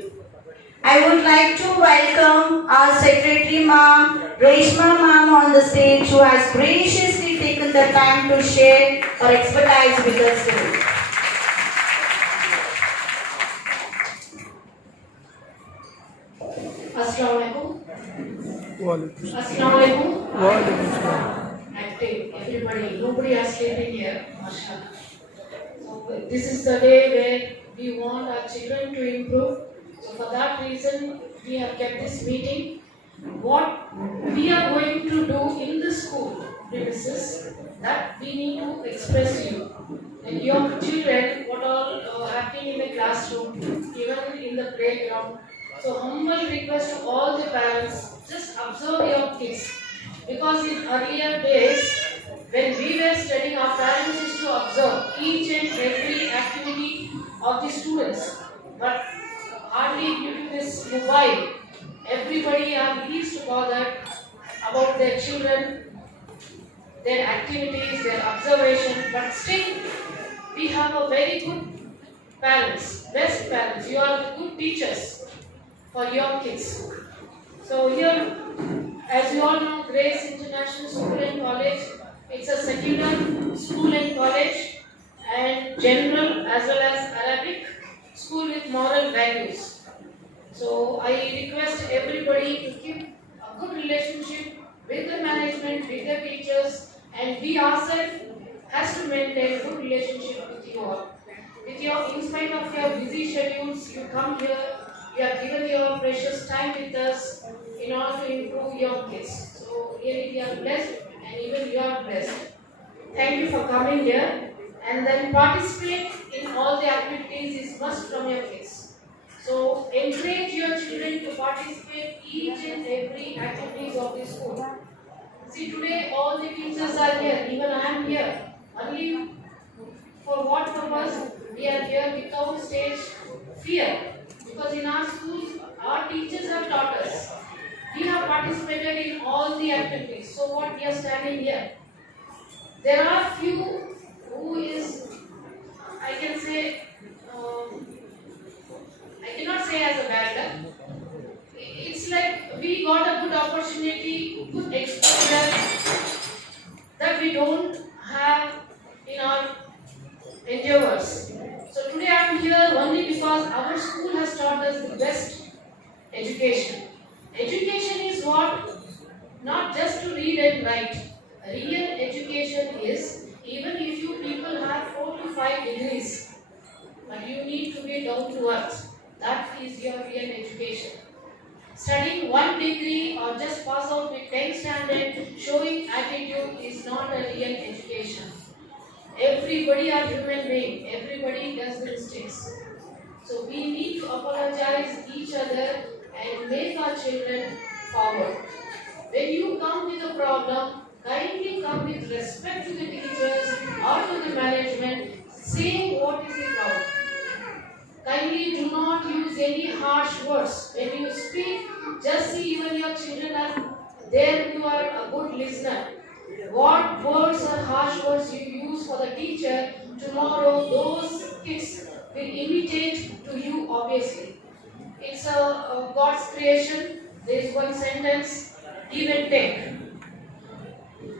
I would like to welcome our secretary, ma'am, Reshma ma'am, on the stage, who has graciously taken the time to share her expertise with us today. Assalamualaikum. Active, everybody, nobody has sleeping here, mashallah. So this is the day where we want our children to improve. So for that reason, we have kept this meeting. What we are going to do in the school premises, that we need to express to you. And your children, what all happening in the classroom, even in the playground. So humble request to all the parents, just observe your kids. Because in earlier days, when we were studying, our parents used to observe each and every activity of the students. But hardly due to this mobile, everybody are least bothered about their children, their activities, their observation. But still, we have a very good parents, best parents. You are the good teachers for your kids. So here, as you all know, Grace International School and College, it's a secular school and college, and general as well as Arabic school with moral values. So I request everybody to keep a good relationship with the management, with the teachers, and we ourselves has to maintain good relationship with you all. With your, in spite of your busy schedules, you come here, you have given your precious time with us in order to improve your kids. So really we are blessed, and even you are blessed. Thank you for coming here, and then participate in all the activities is must from your kids. So encourage your children to participate each and every activities of the school. See, today all the teachers are here, even I am here. Only for what purpose? We are here without stage fear. Because in our schools, our teachers have taught us. We have participated in all the activities. So what we are standing here? There are few who is, I can say, I cannot say as a bad luck. It's like we got a good opportunity, good exposure that we don't have in our endeavors. So today I am here only because our school has taught us the best education. Education is what? Not just to read and write. Real education is, even if you people have 4 to 5 degrees, but you need to be down to earth. that is your real education. Studying one degree or just pass out with 10th standard, showing attitude is not a real education. Everybody are human being, everybody does the mistakes. So we need to apologize each other and make our children forward. When you come with a problem, kindly come with respect to the teachers or to the management, saying what is the problem. Kindly do not use any harsh words. When you speak, just see even your children are there, you are a good listener. What words or harsh words you use for the teacher, tomorrow those kids will imitate to you obviously. It's a God's creation. There is one sentence, give and take.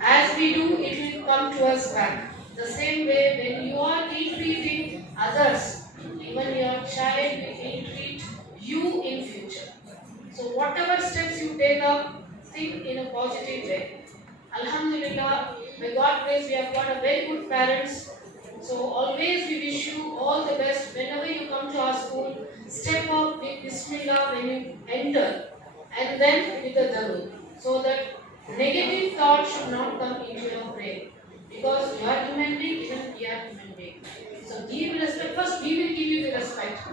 As we do, it will come to us back. The same way when you are ill-treating others, even your child will ill-treat you in future. So whatever steps you take up, think in a positive way. Alhamdulillah, by God's grace, we have got a very good parents. So always we wish you all the best. Whenever you come to our school, step up with Bismillah when you enter, and then with the Darud, so that negative thoughts should not come into your brain. Because you are human being, even we are human being. So give respect. First, we will give you the respect.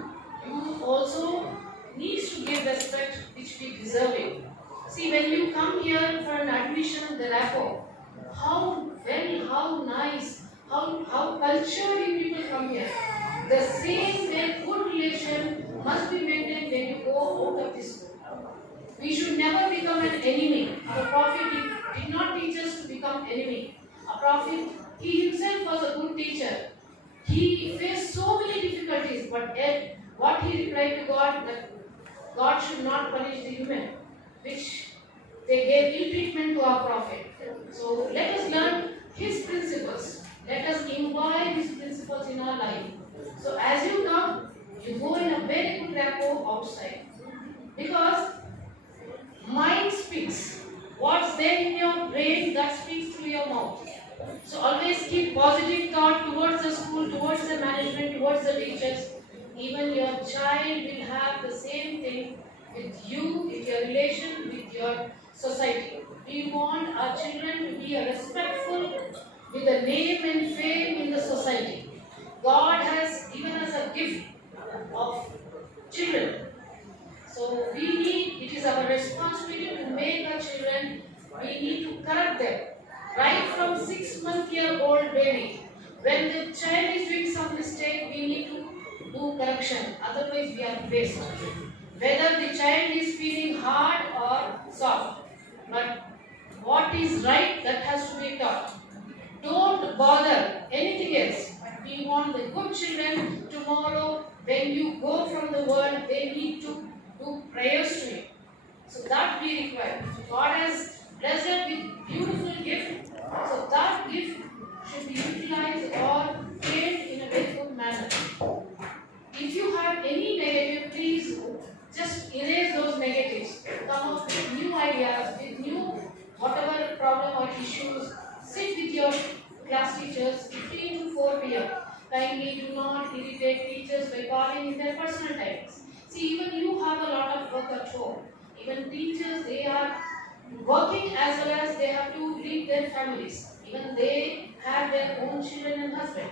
You also needs to give respect which we deserve it. See, when you come here for an admission, the rapport, how well, how nice, how cultured you people come here. The same way good relation must be maintained when you go out of this school. We should never become an enemy. Our Prophet did not teach us to become enemy. Our Prophet, he himself was a good teacher. He faced so many difficulties, but yet what he replied to God, that God should not punish the human, which they gave ill treatment to our Prophet. So let us learn his principles. Let us imbibe his principles in our life. So as you come, you go in a very good rapport outside. Because mind speaks. What's there in your brain, that speaks through your mouth. So always keep positive thought towards the school, towards the management, towards the teachers. Even your child will have the same thing with you, with your relation, with your society. We want our children to be respectful with a name and fame in the society. God has given us a gift of children. So it is our responsibility to make our children, we need to correct them. Right from 6-month-old baby, when the child is doing some mistake, we need to do correction. Otherwise, we are waste. Whether the child is feeling hard or soft, but what is right, that has to be taught. Don't bother anything else. We want the good children tomorrow. When you go from the world, they need to do prayers to you. So that we require. So God has blessed us with beautiful gift. So that gift should be utilized or trained in a very good manner. If you have any negative, please just erase those negatives. Come up with new ideas, with new whatever problem or issues. Sit with your class teachers 3 to 4 p.m. Kindly do not irritate teachers by calling in their personal times. See, even you have a lot of work at home. Even teachers, they are working as well as they have to lead their families. Even they have their own children and husband.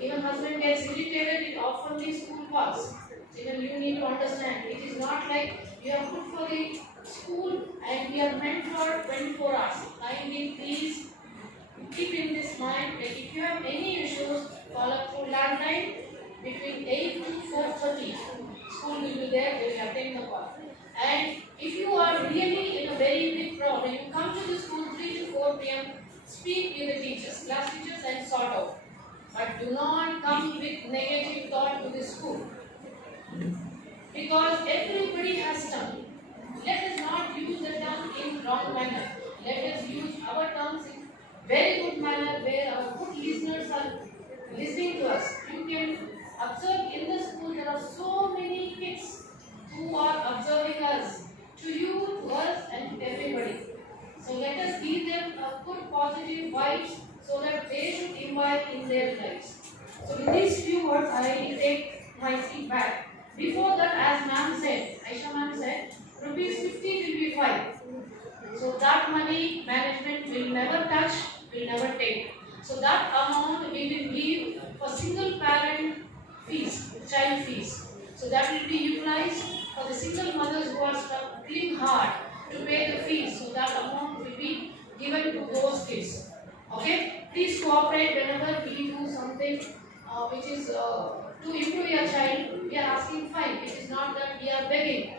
Even husband gets irritated, it often the school calls. Even you need to understand, it is not like you are good for the school and we are meant for 24 hours. Kindly please keep in this mind that if you have any issues, call up through landline between 8 to 4:30. School will be there, they will attend the call. And if you are really in a very big problem, you come to the school 3 to 4 p.m., speak with the teachers, class teachers, and sort out. But do not come with negative thought to the school. Because everybody has tongue. Let us not use the tongue in wrong manner. Let us use our tongues in very good manner where our good listeners are listening to us. You can observe in the school there are so many kids who are observing us, to you, to us, and to everybody. So let us give them a good positive vibes so that they should imbibe in their lives. So with these few words, I take my seat back. Before that, as ma'am said, Aisha ma'am said, rupees 50 will be fine. So that money management will never touch, will never take. So that amount we will give for single parent fees, child fees. So that will be utilized for the single mothers who are struggling hard to pay the fees. So that amount will be given to those kids. Okay? Please cooperate whenever we do something which is to improve your child. We are asking fine. It is not that we are begging.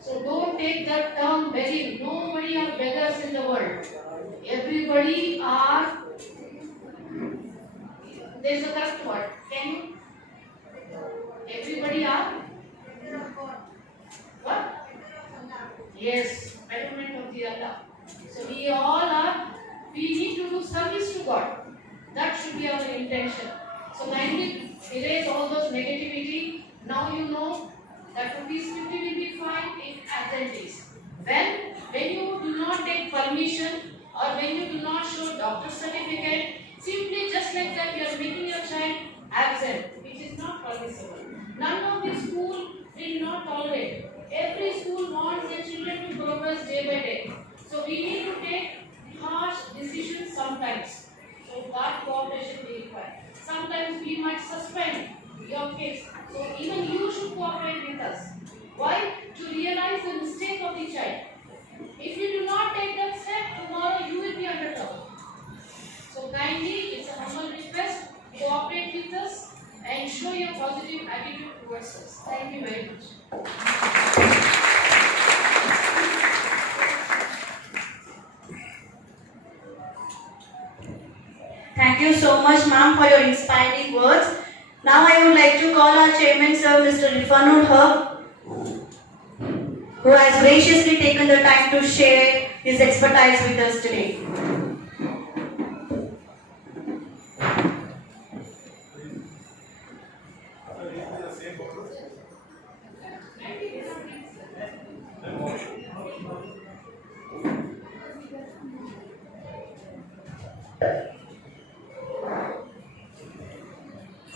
So don't take that term begging. Nobody are beggars in the world. Everybody are. There is a correct word. Can you? Everybody are. What? Yes, betterment of the Allah. So we all are. We need to do service to God. That should be our intention. So kindly erase all those negativity. Now you know that rupees 50 will be fine if absent is. When you do not take permission or when you do not show doctor certificate, simply just like that you are making your child absent, which is not permissible. None of the school will not tolerate. Every school wants their children to progress day by day. So we need to take harsh decisions sometimes. So that cooperation will be required. Sometimes we might suspend your case. So even you should cooperate with us. Why? To realize the mistake of the child. If you do not take that step, tomorrow you will be under trouble. So kindly, it's a humble request, cooperate with us and show your positive attitude towards us. Thank you very much. Thank you so much, ma'am, for your inspiring words. Now I would like to call our chairman, sir, Mr. Rifanul Haq, who has graciously taken the time to share his expertise with us today.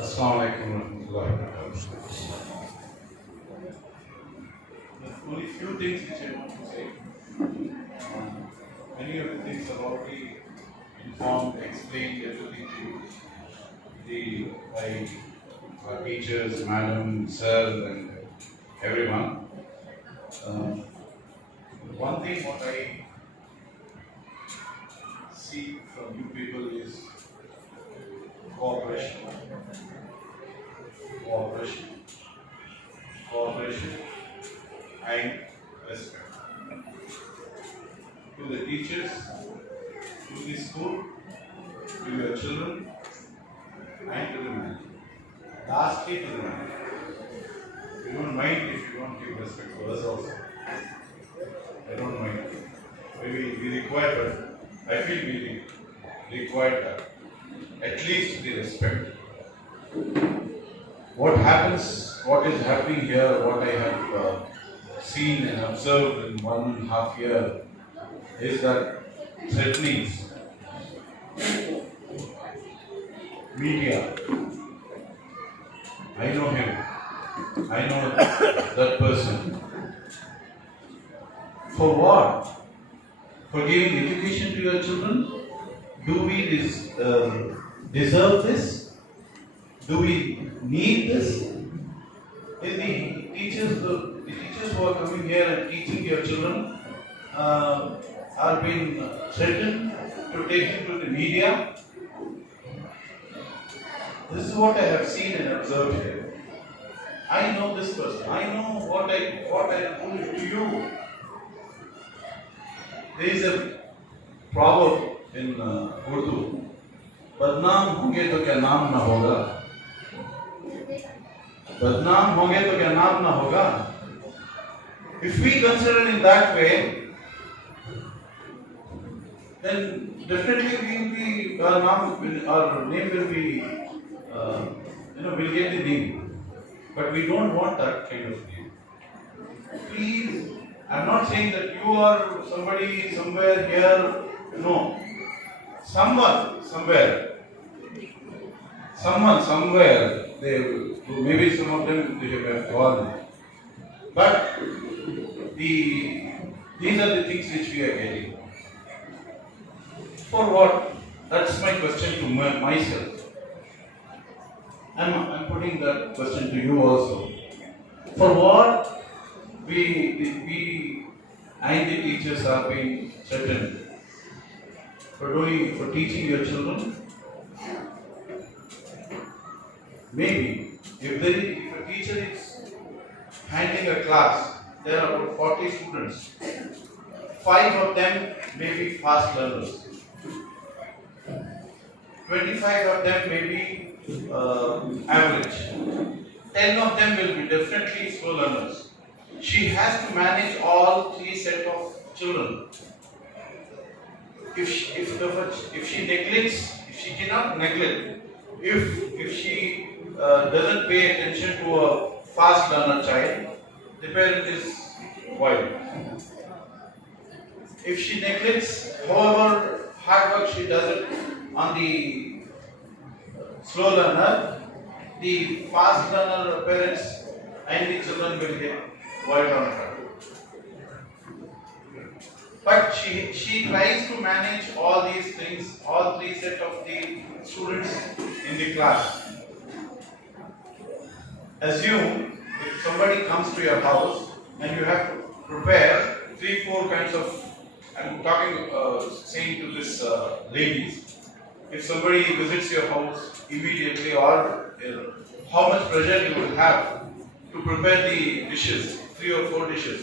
Assalamualaikum warahmatullahi wabarakatuh. There's only few things which I want to say. Many of the things are already informed, explained, everything to you. By our teachers, madam, sir, and everyone. One thing what I see from you people is cooperation. Cooperation and respect. To the teachers, to the school, to your children, and to the manager. Lastly, to the manager. You don't mind if you don't give respect to us also. I don't mind. Maybe we require, but I feel we require that. At least the respect. What is happening here, what I have seen and observed in 1.5 years is that threatenings, media, I know him, I know that person. For what? For giving education to your children? Do we deserve this? Do we need this? If the teachers who are coming here and teaching your children are being threatened to take it to the media. This is what I have seen and observed here. I know this person. I know what I told to you. There is a proverb in Urdu. बदनाम होंगे तो क्या नाम ना होगा बदनाम होंगे तो क्या नाम ना होगा If we consider in that way, then definitely we will be, our name will be, we'll get the name. But we don't want that kind of name. Please, I'm not saying that you are somebody somewhere here, no. Someone somewhere they maybe some of them they have gone. But these are the things which we are getting. For what? That's my question to myself. I'm putting that question to you also. For what we and the teachers are being threatened? For teaching your children? Maybe if a teacher is handling a class, there are about 40 students. 5 of them may be fast learners. 25 of them may be average. 10 of them will be definitely slow learners. She has to manage all 3 sets of children. If she neglects, if she cannot neglect, if she doesn't pay attention to a fast learner child, the parent is wild. If she neglects, however hard work she does it on the slow learner, the fast learner parents and the children will get wild on her. But she tries to manage all these things, all 3 sets of the students in the class. Assume if somebody comes to your house and you have to prepare 3-4 kinds of, I'm talking, saying to this ladies, if somebody visits your house immediately, or how much pressure you will have to prepare the dishes, 3 or 4 dishes.